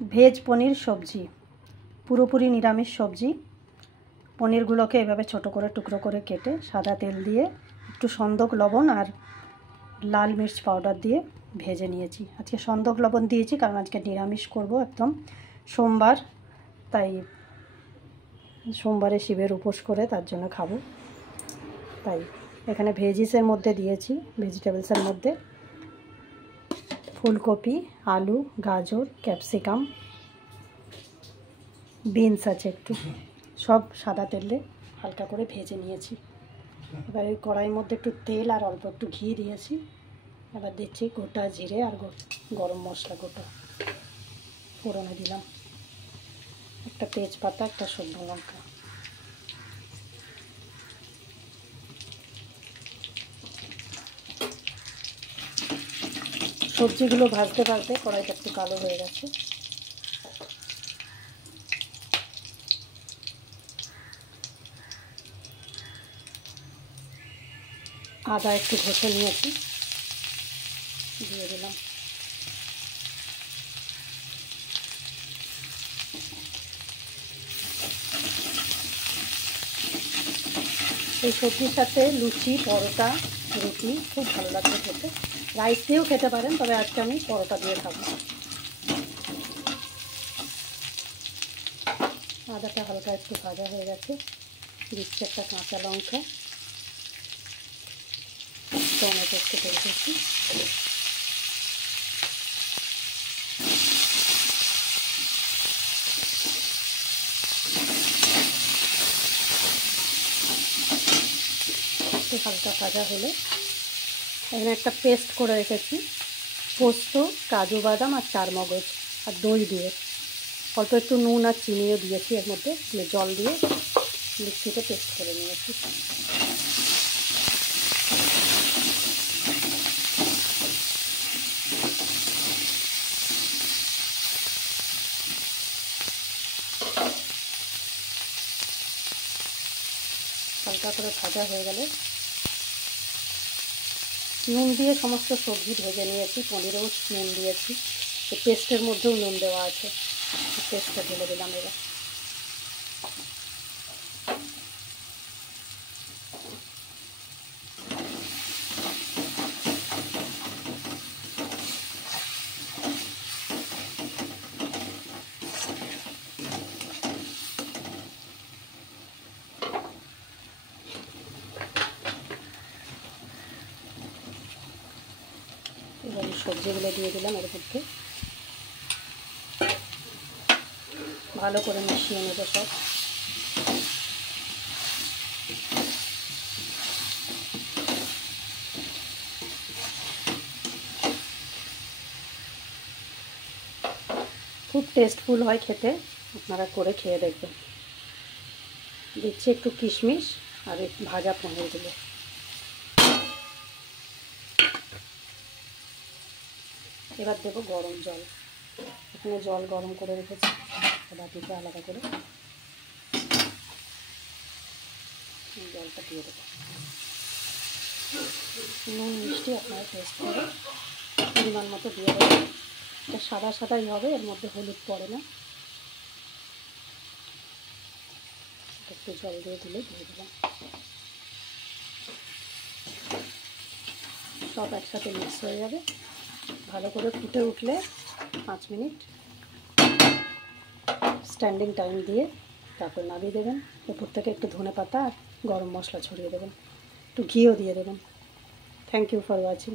Veg পনির সবজি, পুরোপুরি নিরামিষ সবজি। পনিরগুলোকে এভাবে ছোট করে টুকরো করে কেটে সাদা তেল দিয়ে একটু সন্দক লবণ আর লাল মির্চ পাউডার দিয়ে ভেজে নিয়েছি। আজকে সন্দক লবণ দিয়েছি কারণ আজকে নিরামিষ করব, একদম সোমবার, তাই সোমবারে শিবের উপোস করে তার জন্য খাবো। তাই এখানে ভেজিসের মধ্যে দিয়েছি, ভেজিটেবলসের মধ্যে ফুলকপি, আলু, গাজর, ক্যাপসিকাম, বিনস আছে একটু, সব সাদা তেলে হালকা করে ভেজে নিয়েছি। এবার এই কড়াইয়ের মধ্যে একটু তেল আর অল্প একটু ঘি দিয়েছি। এবার দিচ্ছি গোটা জিরে আর গরম মশলা গোটা ফোড়নে দিলাম, একটা তেজপাতা, একটা শুকনো লঙ্কা। সবজিগুলো ভাজতে ভাজতে কড়াইটা একটু কালো হয়ে গেছে। আদা একটু ঘষে নিয়েছি, দিয়ে দিলাম। এই সবজির সাথে লুচি, পরোটা, রুটি খুব ভালো লাগবে খেতে। রাইস দিয়েও খেতে পারেন, তবে আজকে আমি পরোটা দিয়ে খাবো। আদাটা হালকা একটু ভাজা হয়ে গেছে, দিচ্ছি একটা কাঁচা লঙ্কা, টমেটো একটু করে দিচ্ছি। একটু হালকা ভাজা হলে এখানে একটা পেস্ট করে রেখেছি পোস্ত, কাজু বাদাম আর চারমগজ আর দই দিয়ে, অল্প একটু নুন আর চিনিও দিয়েছি এর মধ্যে, দিয়ে জল দিয়ে মিক্সিতে পেস্ট করে নিয়েছি। হালকা করে ভাজা হয়ে গেলে নুন দিয়ে সমস্ত সবজি ভেজে নিয়েছি, পনিরেও নুন দিয়েছি, এই পেস্টের মধ্যেও নুন দেওয়া আছে, পেস্টটা ঢেলে দিলাম। এবার সবজিগুলো দিয়ে দিলাম এর মধ্যে, ভালো করে মিশিয়ে নেবো সব। খুব টেস্টফুল হয় খেতে, আপনারা করে খেয়ে দেখবেন। দিচ্ছি একটু কিশমিশ আর একটু ভাজা পনিরগুলো। এবার দেবো গরম জল, এখানে জল গরম করে রেখেছি বাটিতে আলাদা করে, জলটা দিয়ে দেবো। নুন মিষ্টি আপনারা টেস্ট করে পরিমাণ মতো দিয়ে দেবেন। এটা সাদা সাদাই হবে, এর মধ্যে হলুদ পড়ে না। একটু জল দিয়ে দিলে দিয়ে দিলাম, সব একসাথে মিক্স হয়ে যাবে। ভালো করে ফুটে উঠলে 5 মিনিট স্ট্যান্ডিং টাইম দিয়ে তারপর নামিয়ে দেবেন। উপর থেকে একটু ধনেপাতা আর গরম মশলা ছড়িয়ে দেবেন, একটু ঘিও দিয়ে দেবেন। Thank you for watching.